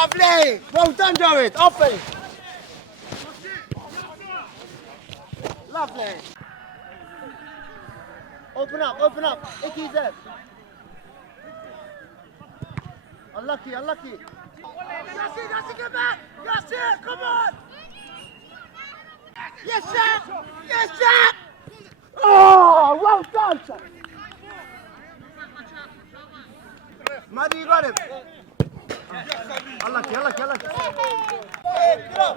Lovely! Well done, Jared. Offense. Lovely. Open up, open up. Icky's there. Unlucky, unlucky. That's it, get back. That's it, come on. Yes, sir. Yes, sir. Oh, well done, sir. Maddy, you got him. Unlucky, unlucky, unlucky. Get up.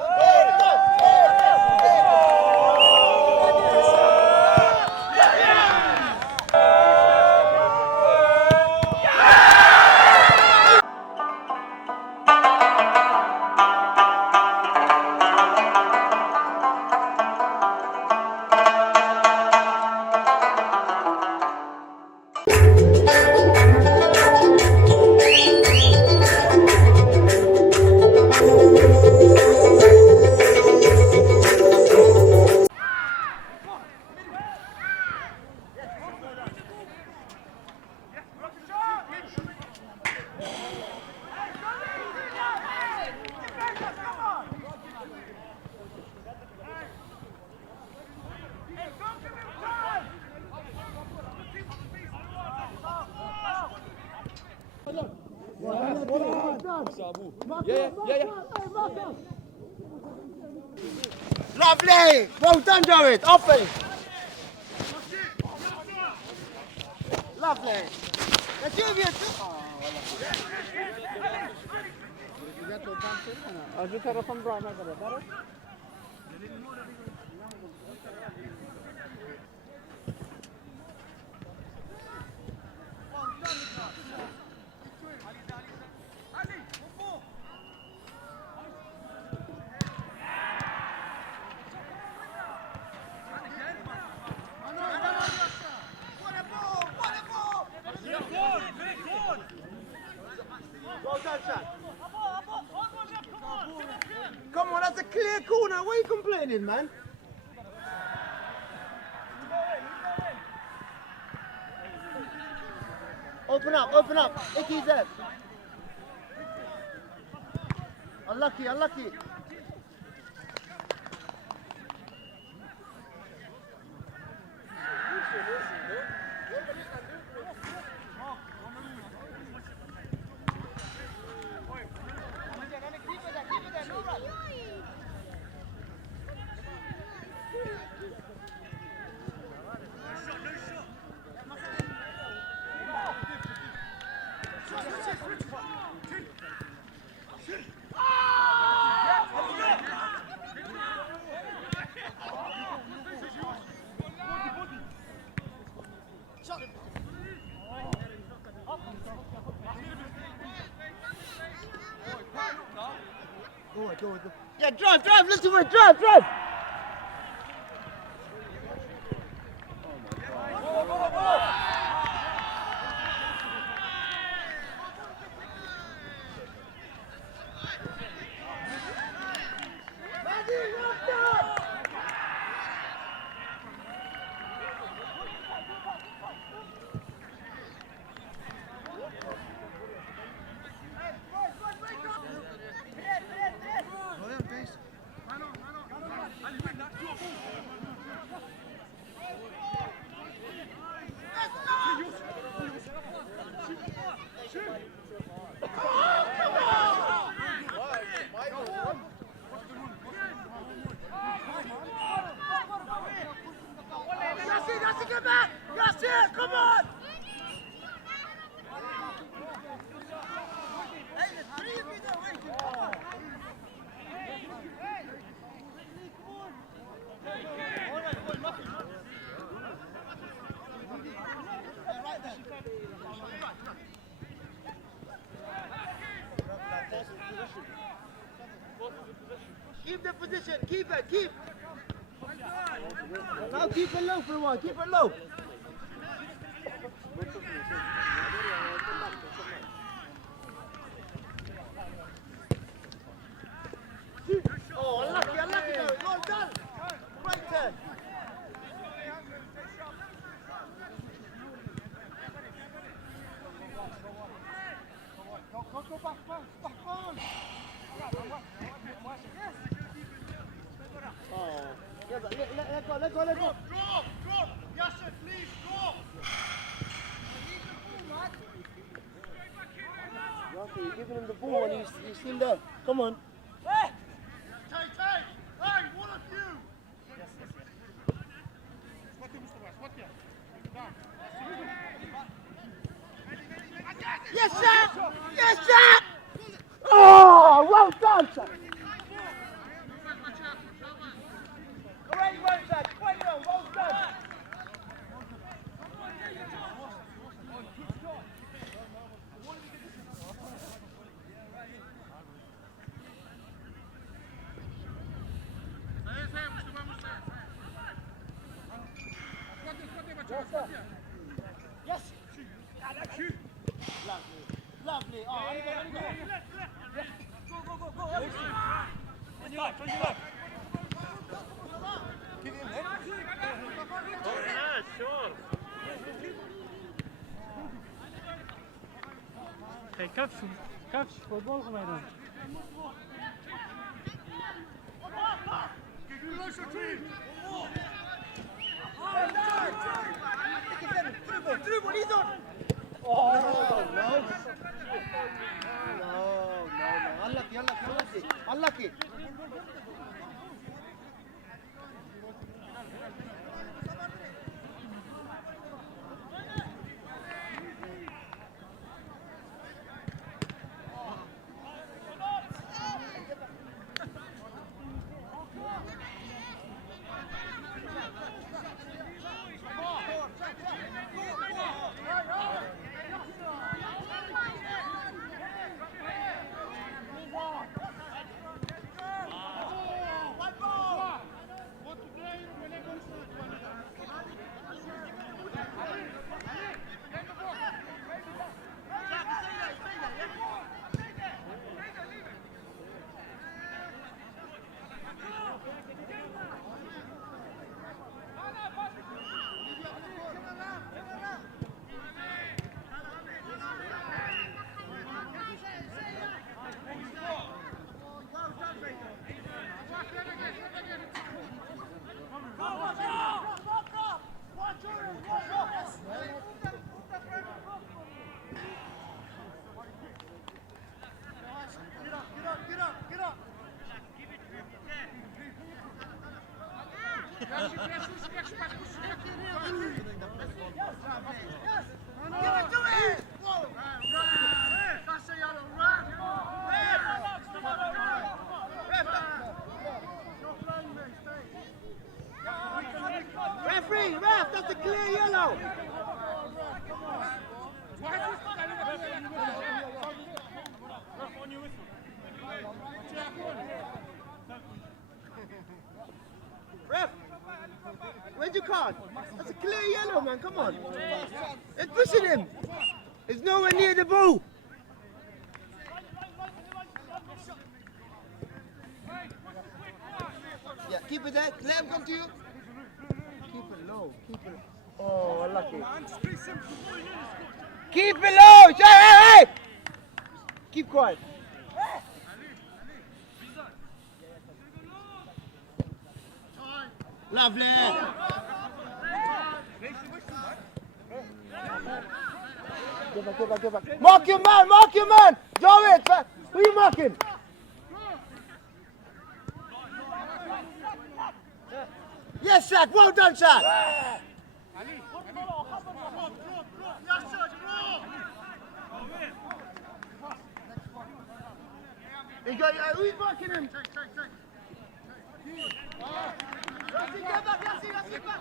Lovely! Well done, Jared. Offense. Lovely. از طرفم راه نگره داره. Come on, that's a clear corner. Why are you complaining, man? Open up, open up. Icky's there. Unlucky, unlucky. Yeah, drive, listen to it, drive! Get back! That's it! Come on! Hey, there's three of you there waiting. Come on! Keep the position. Keep it. Keep. Now keep it low for a while. Keep it low. Oh, unlucky, unlucky though. Well done. Great turn. Go back on. Yasser, please, go! You're giving him the ball and he's still there. Come on. Hey! Hey, one of you! Yes, sir! Yes, sir! Oh, well done, sir! Great work, sir! Quite well, well done! Yes, sir. Yes. Lovely. Oh, on you go. Go. On your left. Give him that. Sure. Hey, kafs, voetbal gemeen. Oh, no. Unlucky. Referee, ref, that's a clear yellow. Ref, where's your card? That's a clear yellow, man. Come on. It's pushing him. It's nowhere near the ball. Yeah, keep it there. Let him come to you. Keep it low. Keep it. Oh, lucky. Keep it low. Hey! Keep quiet. Lovely. Give back. Mark your man. Draw it. Who are you marking? Yes, Shaq. Well done, Shaq. Who's marking him? Get back.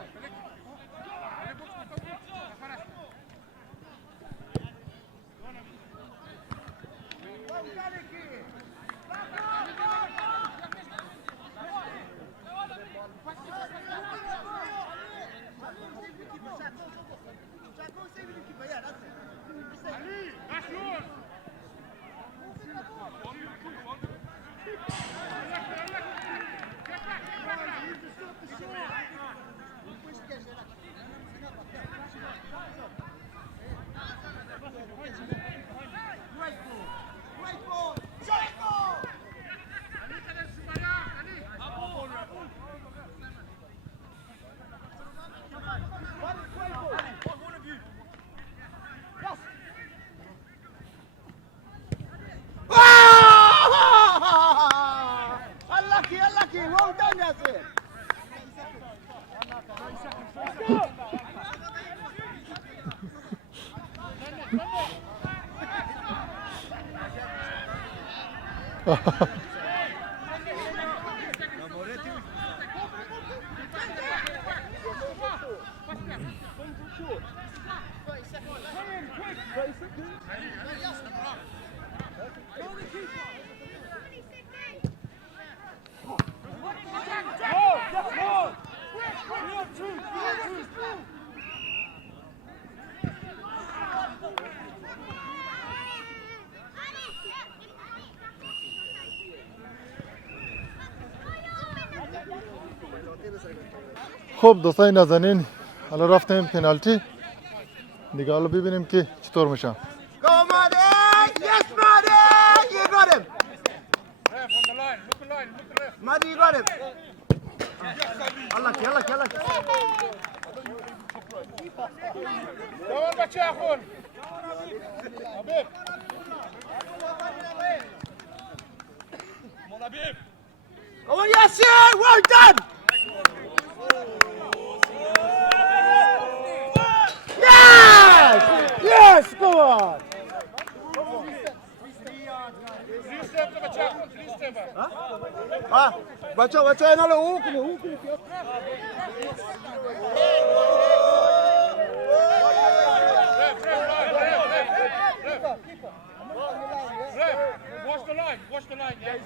خب دوستای نازنین حالا رفتیم پنالتی دیگه حالا ببینیم که چطور میشه. Go Madi! Yes Madi! You got him! Ref on the line, look the line, look the ref. Madi, you got him! Allah يلا يلا. Devam بچه اخون. حبیب. حبیب. Come on Yasir! Well done! Yes! Yes! Go on! بچه اخون 3 step. ها بچه اینا رو او کنه Ref, watch the line, yeah.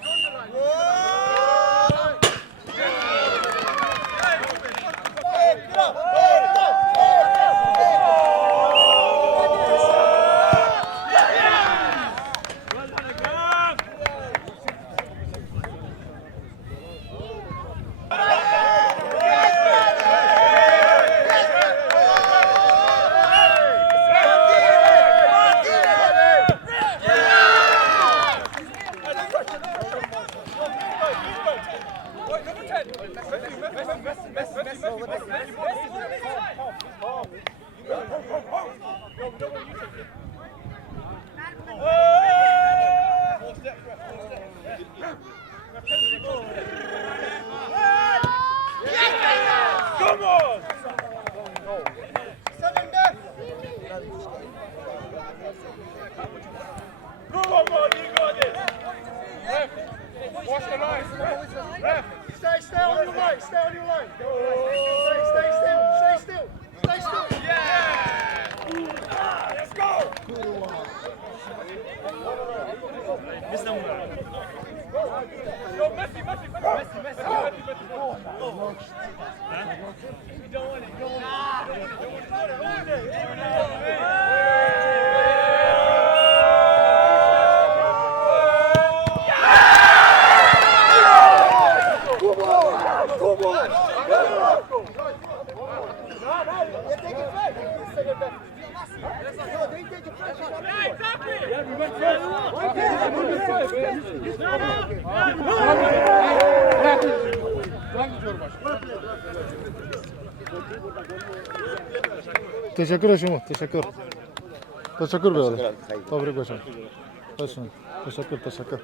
Watch the line. Ref. Stay on your line, stay on your line. Stay still. Yeah! Let's go! Yo, Messi. Teşekkür ederim. Teşekkür birader. Tebrik başım. Teşekkür.